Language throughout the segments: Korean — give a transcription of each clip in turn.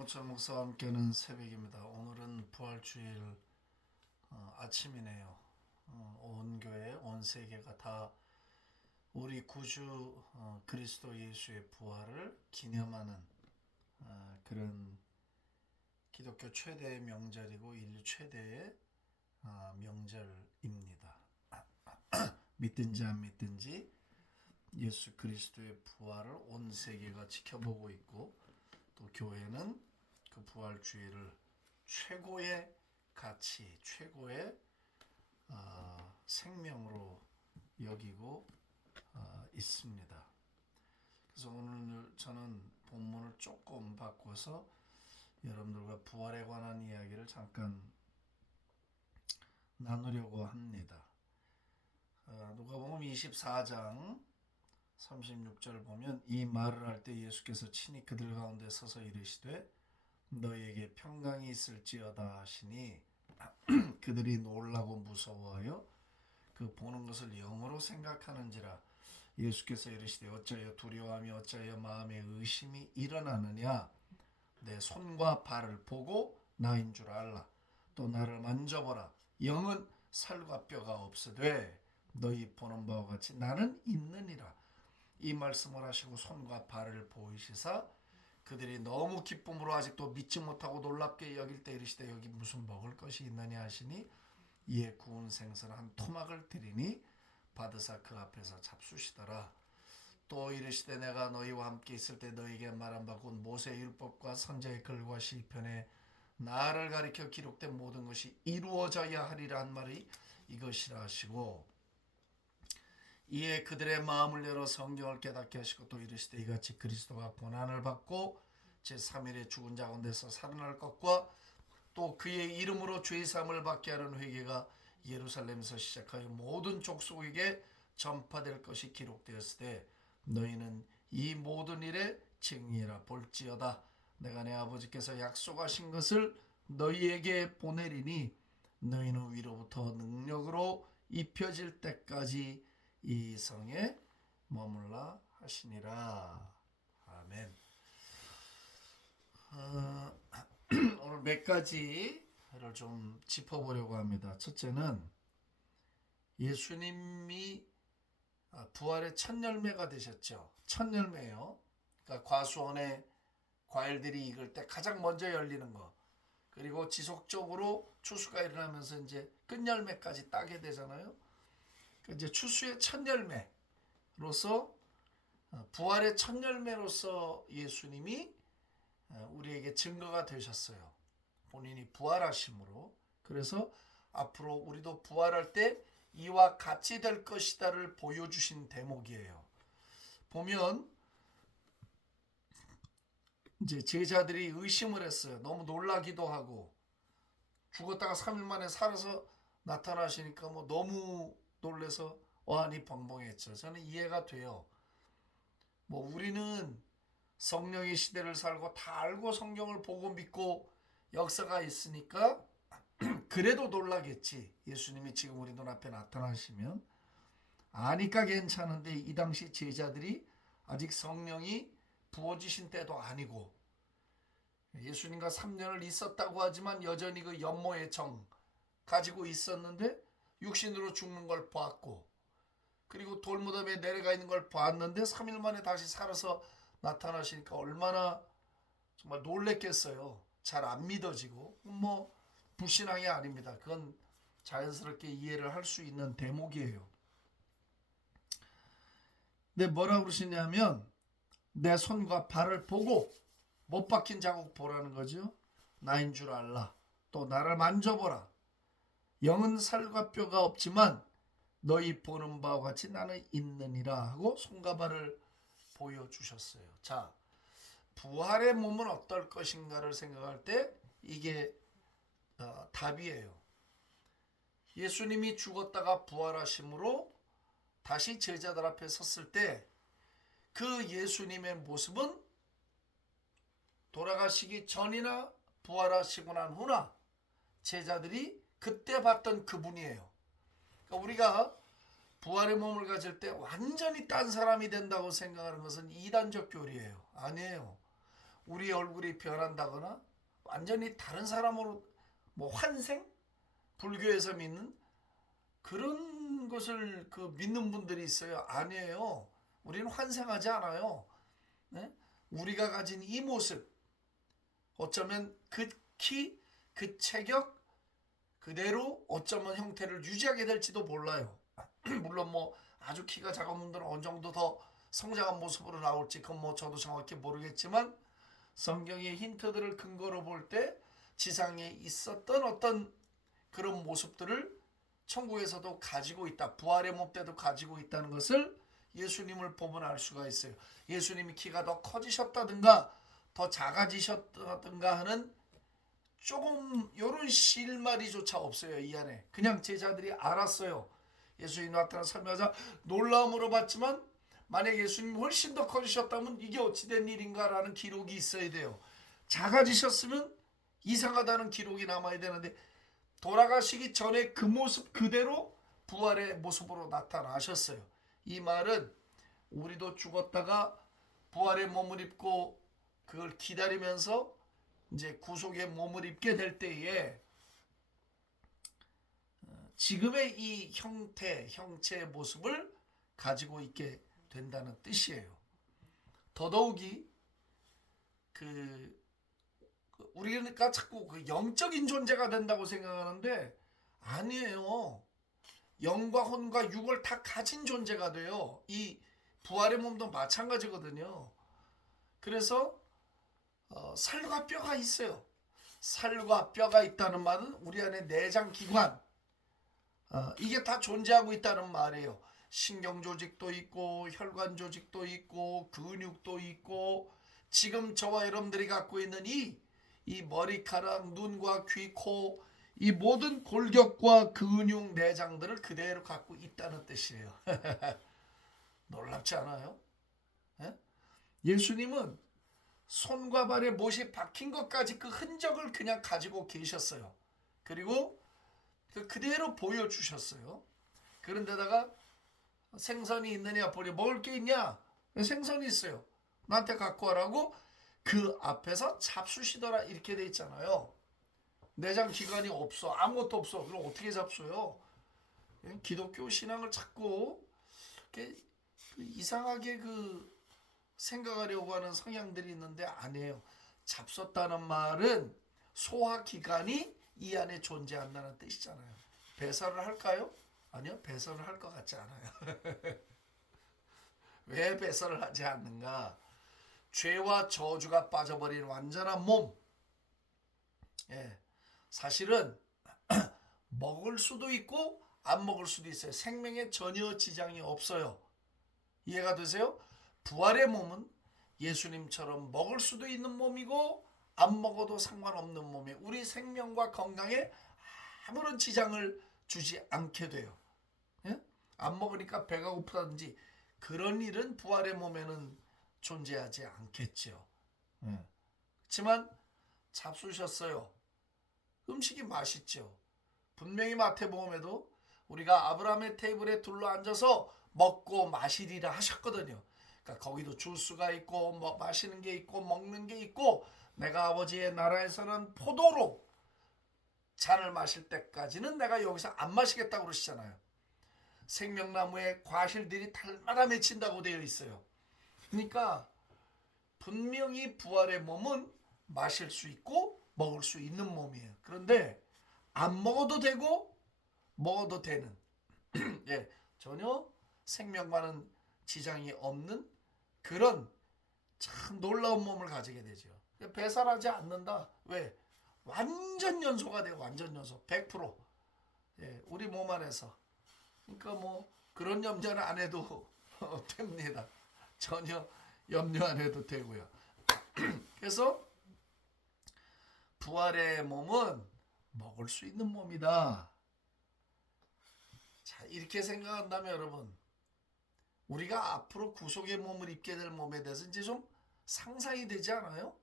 박호철 목사와 함께하는 새벽입니다. 오늘은 부활주일 아침이네요. 온 교회, 온 세계가 다 우리 구주 그리스도 예수의 부활을 기념하는 그런 기독교 최대의 명절이고 인류 최대의 명절입니다. 믿든지 안 믿든지 예수 그리스도의 부활을 온 세계가 지켜보고 있고, 또 교회는 그 부활주의를 최고의 가치, 최고의 생명으로 여기고 있습니다. 그래서 오늘 저는 본문을 조금 바꿔서 여러분들과 부활에 관한 이야기를 잠깐 나누려고 합니다. 누가복음 24장 36절 보면, 이 말을 할 때 예수께서 친히 그들 가운데 서서 이르시되 너희에게 평강이 있을지어다 하시니 그들이 놀라고 무서워하여 그 보는 것을 영어로 생각하는지라. 예수께서 이르시되 어찌하여 두려워하며 어찌하여 마음에 의심이 일어나느냐. 내 손과 발을 보고 나인 줄 알라. 또 나를 만져보라. 영은 살과 뼈가 없으되 너희 보는 바와 같이 나는 있느니라. 이 말씀을 하시고 손과 발을 보이시사 그들이 너무 기쁨으로 아직도 믿지 못하고 놀랍게 여길 때 이르시되 여기 무슨 먹을 것이 있느냐 하시니 이에 구운 생선 한 토막을 드리니 받으사 그 앞에서 잡수시더라. 또 이르시되 내가 너희와 함께 있을 때 너희에게 말한 바 곧 모세의 율법과 선지자의 글과 시편에 나를 가리켜 기록된 모든 것이 이루어져야 하리라 한 말이 이것이라 하시고, 이에 그들의 마음을 열어 성경을 깨닫게 하시고 또 이르시되 이같이 그리스도가 고난을 받고 제3일에 죽은 자 가운데서 살아날 것과 또 그의 이름으로 죄 사함을 받게 하는 회개가 예루살렘에서 시작하여 모든 족속에게 전파될 것이 기록되었으되 너희는 이 모든 일의 증인이라. 볼지어다 내가 내 아버지께서 약속하신 것을 너희에게 보내리니 너희는 위로부터 능력으로 입혀질 때까지 이 성에 머물라 하시니라. 아멘. 오늘 몇 가지를 좀 짚어보려고 합니다. 첫째는 예수님이 부활의 첫 열매가 되셨죠. 첫 열매요. 그러니까 과수원에 과일들이 익을 때 가장 먼저 열리는 거. 그리고 지속적으로 추수가 일어나면서 이제 끝열매까지 따게 되잖아요. 이제 추수의 첫 열매로서, 부활의 첫 열매로서 예수님이 우리에게 증거가 되셨어요. 본인이 부활하심으로. 그래서 앞으로 우리도 부활할 때 이와 같이 될 것이다를 보여주신 대목이에요. 보면 이제 제자들이 의심을 했어요. 너무 놀라기도 하고, 죽었다가 3일 만에 살아서 나타나시니까 뭐 너무 놀래서 어안이 벙벙했죠. 저는 이해가 돼요. 뭐 우리는 성령의 시대를 살고 다 알고 성경을 보고 믿고 역사가 있으니까 그래도 놀라겠지. 예수님이 지금 우리 눈앞에 나타나시면. 아니까 괜찮은데 이 당시 제자들이 아직 성령이 부어지신 때도 아니고 예수님과 3년을 있었다고 하지만 여전히 그 연모의 정 가지고 있었는데 육신으로 죽는 걸 봤고, 그리고 돌무덤에 내려가 있는 걸 봤는데 3일 만에 다시 살아서 나타나시니까 얼마나 정말 놀랬겠어요. 잘 안 믿어지고. 뭐 불신앙이 아닙니다. 그건 자연스럽게 이해를 할 수 있는 대목이에요. 근데 뭐라고 그러시냐면 내 손과 발을 보고, 못 박힌 자국 보라는 거죠. 나인 줄 알라. 또 나를 만져보라. 영은 살과 뼈가 없지만 너희 보는 바와 같이 나는 있느니라 하고 손과 발을 보여주셨어요. 자, 부활의 몸은 어떨 것인가를 생각할 때 이게 답이에요. 예수님이 죽었다가 부활하심으로 다시 제자들 앞에 섰을 때 그 예수님의 모습은 돌아가시기 전이나 부활하시고 난 후나 제자들이 그때 봤던 그분이에요. 그러니까 우리가 부활의 몸을 가질 때 완전히 딴 사람이 된다고 생각하는 것은 이단적 교리예요. 아니에요. 우리 얼굴이 변한다거나 완전히 다른 사람으로 뭐 환생? 불교에서 믿는 그런 것을 믿는 분들이 있어요. 아니에요. 우리는 환생하지 않아요. 네? 우리가 가진 이 모습, 어쩌면 그 키, 그 체격 그대로 어쩌면 형태를 유지하게 될지도 몰라요. 물론 뭐 아주 키가 작은 분들은 어느 정도 더 성장한 모습으로 나올지 그건 뭐 저도 정확히 모르겠지만, 성경의 힌트들을 근거로 볼 때 지상에 있었던 어떤 그런 모습들을 천국에서도 가지고 있다. 부활의 몸 때도 가지고 있다는 것을 예수님을 보면 알 수가 있어요. 예수님이 키가 더 커지셨다든가 더 작아지셨다든가 하는 조금 요런 실마리조차 없어요. 이 안에 그냥 제자들이 알았어요. 예수님 나타나 설명하자 놀라움으로 봤지만, 만약 예수님이 훨씬 더 커지셨다면 이게 어찌된 일인가라는 기록이 있어야 돼요. 작아지셨으면 이상하다는 기록이 남아야 되는데, 돌아가시기 전에 그 모습 그대로 부활의 모습으로 나타나셨어요. 이 말은 우리도 죽었다가 부활의 몸을 입고 그걸 기다리면서 이제 구속의 몸을 입게 될 때에 지금의 이 형체의 모습을 가지고 있게 된다는 뜻이에요. 더더욱이 우리가 자꾸 영적인 존재가 된다고 생각하는데 아니에요. 영과 혼과 육을 다 가진 존재가 돼요. 이 부활의 몸도 마찬가지거든요. 그래서 살과 뼈가 있어요. 살과 뼈가 있다는 말은 우리 안에 내장 기관, 이게 다 존재하고 있다는 말이에요. 신경 조직도 있고 혈관 조직도 있고 근육도 있고, 지금 저와 여러분들이 갖고 있는 이 머리카락, 눈과 귀, 코, 이 모든 골격과 근육, 내장들을 그대로 갖고 있다는 뜻이에요. 놀랍지 않아요? 예? 예수님은 손과 발에 못이 박힌 것까지 그 흔적을 그냥 가지고 계셨어요. 그리고 그대로 보여주셨어요. 그런데다가 생선이 있느냐 보니 먹을 게 있냐? 생선이 있어요. 나한테 갖고 와라고 그 앞에서 잡수시더라 이렇게 돼 있잖아요. 내장 기관이 없어. 아무것도 없어. 그럼 어떻게 잡수요? 기독교 신앙을 자꾸 이상하게 생각하려고 하는 성향들이 있는데 아니에요. 잡섰다는 말은 소화기관이 이 안에 존재한다는 뜻이잖아요. 배설을 할까요? 아니요. 배설을 할 것 같지 않아요. 왜 배설을 하지 않는가? 죄와 저주가 빠져버린 완전한 몸. 예, 사실은 먹을 수도 있고 안 먹을 수도 있어요. 생명에 전혀 지장이 없어요. 이해가 되세요? 부활의 몸은 예수님처럼 먹을 수도 있는 몸이고 안 먹어도 상관없는 몸이 우리 생명과 건강에 아무런 지장을 주지 않게 돼요. 예? 안 먹으니까 배가 고프다든지 그런 일은 부활의 몸에는 존재하지 않겠죠. 그렇지만 잡수셨어요. 음식이 맛있죠. 분명히 마태복음에도 우리가 아브라함의 테이블에 둘러앉아서 먹고 마시리라 하셨거든요. 그러니까 거기도 주스가 있고 뭐 마시는 게 있고 먹는 게 있고, 내가 아버지의 나라에서는 포도로 잔을 마실 때까지는 내가 여기서 안 마시겠다고 그러시잖아요. 생명나무에 과실들이 달마다 맺힌다고 되어 있어요. 그러니까 분명히 부활의 몸은 마실 수 있고 먹을 수 있는 몸이에요. 그런데 안 먹어도 되고 먹어도 되는 예, 전혀 생명과는 지장이 없는 그런 참 놀라운 몸을 가지게 되죠. 배설하지 않는다. 왜? 완전 연소가 돼요. 완전 연소. 100%. 예, 우리 몸 안에서. 그러니까 뭐 그런 염려는 안 해도 됩니다. 전혀 염려 안 해도 되고요. 그래서 부활의 몸은 먹을 수 있는 몸이다. 자, 이렇게 생각한다면 여러분, 우리가 앞으로 구속의 몸을 입게 될 몸에 대해서 이제 좀 상상이 되지 않아요?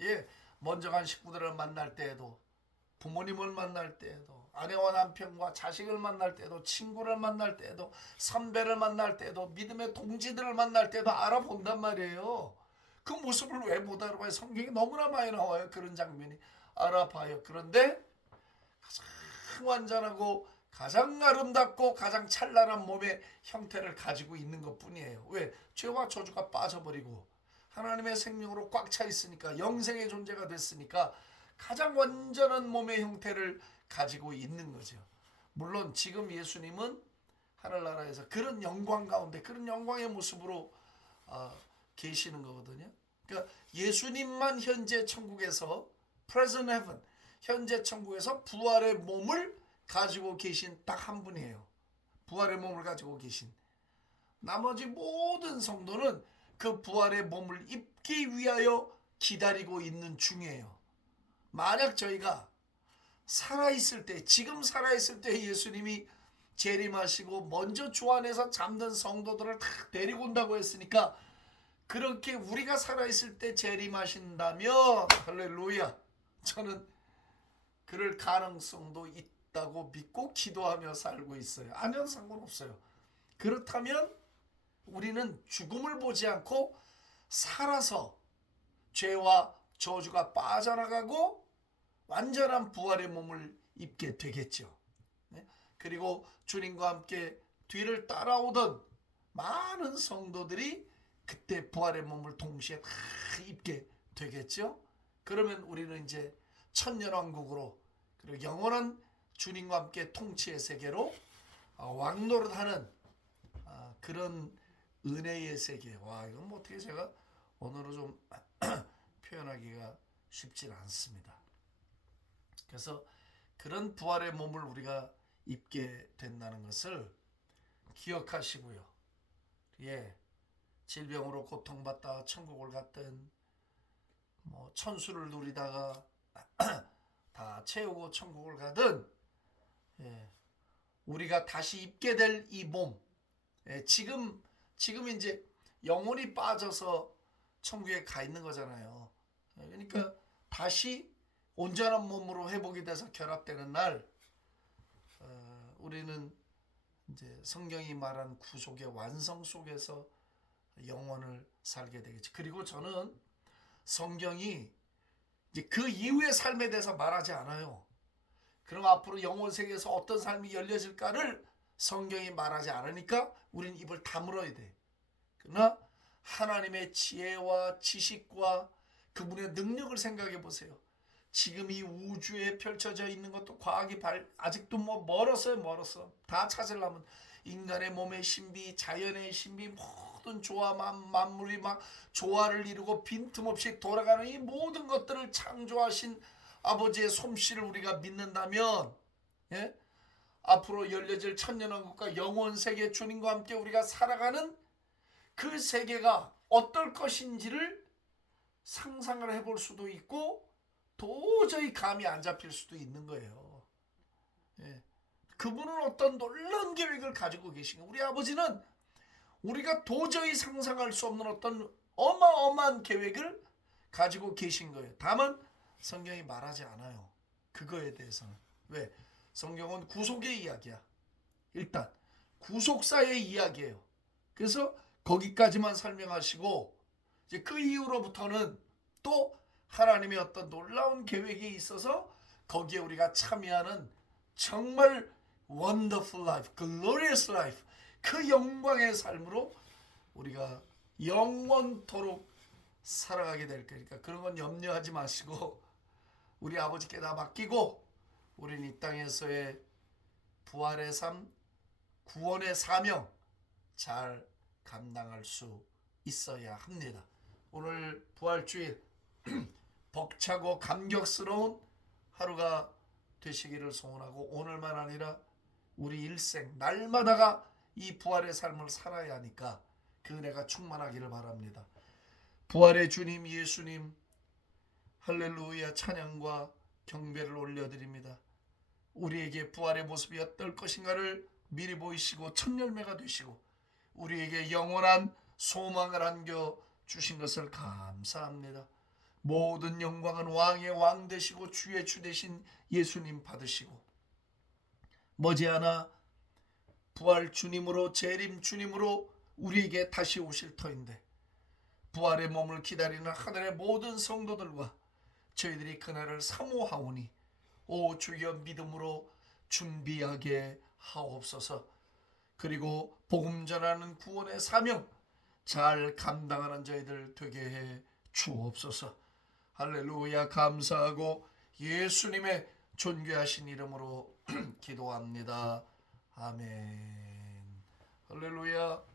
예, 먼저 간 식구들을 만날 때에도 부모님을 만날 때에도, 아내와 남편과 자식을 만날 때도, 친구를 만날 때도, 선배를 만날 때도, 믿음의 동지들을 만날 때도 알아본단 말이에요. 그 모습을 왜 못 알아봐요? 성경이 너무나 많이 나와요. 그런 장면이 알아봐요. 그런데 가장 완전하고 가장 아름답고 가장 찬란한 몸의 형태를 가지고 있는 것뿐이에요. 왜? 죄와 저주가 빠져버리고 하나님의 생명으로 꽉 차 있으니까, 영생의 존재가 됐으니까 가장 완전한 몸의 형태를 가지고 있는 거죠. 물론 지금 예수님은 하늘나라에서 그런 영광 가운데 그런 영광의 모습으로 계시는 거거든요. 그러니까 예수님만 현재 천국에서 present heaven, 현재 천국에서 부활의 몸을 가지고 계신 딱 한 분이에요. 부활의 몸을 가지고 계신. 나머지 모든 성도는 그 부활의 몸을 입기 위하여 기다리고 있는 중이에요. 만약 저희가 살아있을 때, 지금 살아있을 때 예수님이 재림하시고 먼저 주 안에서 잠든 성도들을 다 데리고 온다고 했으니까, 그렇게 우리가 살아있을 때 재림하신다면 할렐루야, 저는 그럴 가능성도 있다고 믿고 기도하며 살고 있어요. 아니면 상관없어요. 그렇다면 우리는 죽음을 보지 않고 살아서 죄와 저주가 빠져나가고 완전한 부활의 몸을 입게 되겠죠. 그리고 주님과 함께 뒤를 따라오던 많은 성도들이 그때 부활의 몸을 동시에 다 입게 되겠죠. 그러면 우리는 이제 천년왕국으로, 그리고 영원한 주님과 함께 통치의 세계로 왕노릇하는 그런 은혜의 세계. 와, 이건 뭐 어떻게 제가 언어로 좀 표현하기가 쉽지 않습니다. 그래서 그런 부활의 몸을 우리가 입게 된다는 것을 기억하시고요. 예, 질병으로 고통받다 천국을 갔든, 뭐 천수를 누리다가 다 채우고 천국을 가든, 예, 우리가 다시 입게 될 이 몸, 예, 지금 이제 영혼이 빠져서 천국에 가 있는 거잖아요. 그러니까 다시 온전한 몸으로 회복이 돼서 결합되는 날, 우리는 이제 성경이 말한 구속의 완성 속에서 영원을 살게 되겠죠. 그리고 저는 성경이 이제 그 이후의 삶에 대해서 말하지 않아요. 그럼 앞으로 영원 세계에서 어떤 삶이 열려질까를 성경이 말하지 않으니까 우린 입을 다물어야 돼. 그러나 하나님의 지혜와 지식과 그분의 능력을 생각해 보세요. 지금 이 우주에 펼쳐져 있는 것도 과학이 아직도 뭐 멀었어. 다 찾으려면 인간의 몸의 신비, 자연의 신비, 모든 조화, 만물이 막 조화를 이루고 빈틈없이 돌아가는 이 모든 것들을 창조하신 아버지의 솜씨를 우리가 믿는다면, 예? 앞으로 열려질 천년왕국과 영원세계 주님과 함께 우리가 살아가는 그 세계가 어떨 것인지를 상상을 해볼 수도 있고 도저히 감이 안 잡힐 수도 있는 거예요. 예. 그분은 어떤 놀라운 계획을 가지고 계신 거예요. 우리 아버지는 우리가 도저히 상상할 수 없는 어떤 어마어마한 계획을 가지고 계신 거예요. 다만 성경이 말하지 않아요. 그거에 대해서는. 왜? 성경은 구속의 이야기야. 일단 구속사의 이야기예요. 그래서 거기까지만 설명하시고 이제 그 이후로부터는 또 하나님의 어떤 놀라운 계획이 있어서 거기에 우리가 참여하는 정말 wonderful life, glorious life, 그 영광의 삶으로 우리가 영원토록 살아가게 될 거니까 그런 건 염려하지 마시고 우리 아버지께 다 맡기고 우린 이 땅에서의 부활의 삶, 구원의 사명 잘 감당할 수 있어야 합니다. 오늘 부활주일 벅차고 감격스러운 하루가 되시기를 소원하고, 오늘만 아니라 우리 일생 날마다가 이 부활의 삶을 살아야 하니까 그 은혜가 충만하기를 바랍니다. 부활의 주님 예수님, 할렐루야 찬양과 경배를 올려드립니다. 우리에게 부활의 모습이 어떨 것인가를 미리 보이시고 첫 열매가 되시고 우리에게 영원한 소망을 안겨 주신 것을 감사합니다. 모든 영광은 왕의 왕 되시고 주의 주 되신 예수님 받으시고, 머지않아 부활 주님으로, 재림 주님으로 우리에게 다시 오실 터인데, 부활의 몸을 기다리는 하늘의 모든 성도들과 저희들이 그날을 사모하오니 오 주여 믿음으로 준비하게 하옵소서. 그리고 복음 전하는 구원의 사명 잘 감당하는 저희들 되게 해 주옵소서. 할렐루야. 감사하고 예수님의 존귀하신 이름으로 기도합니다. 아멘. 할렐루야.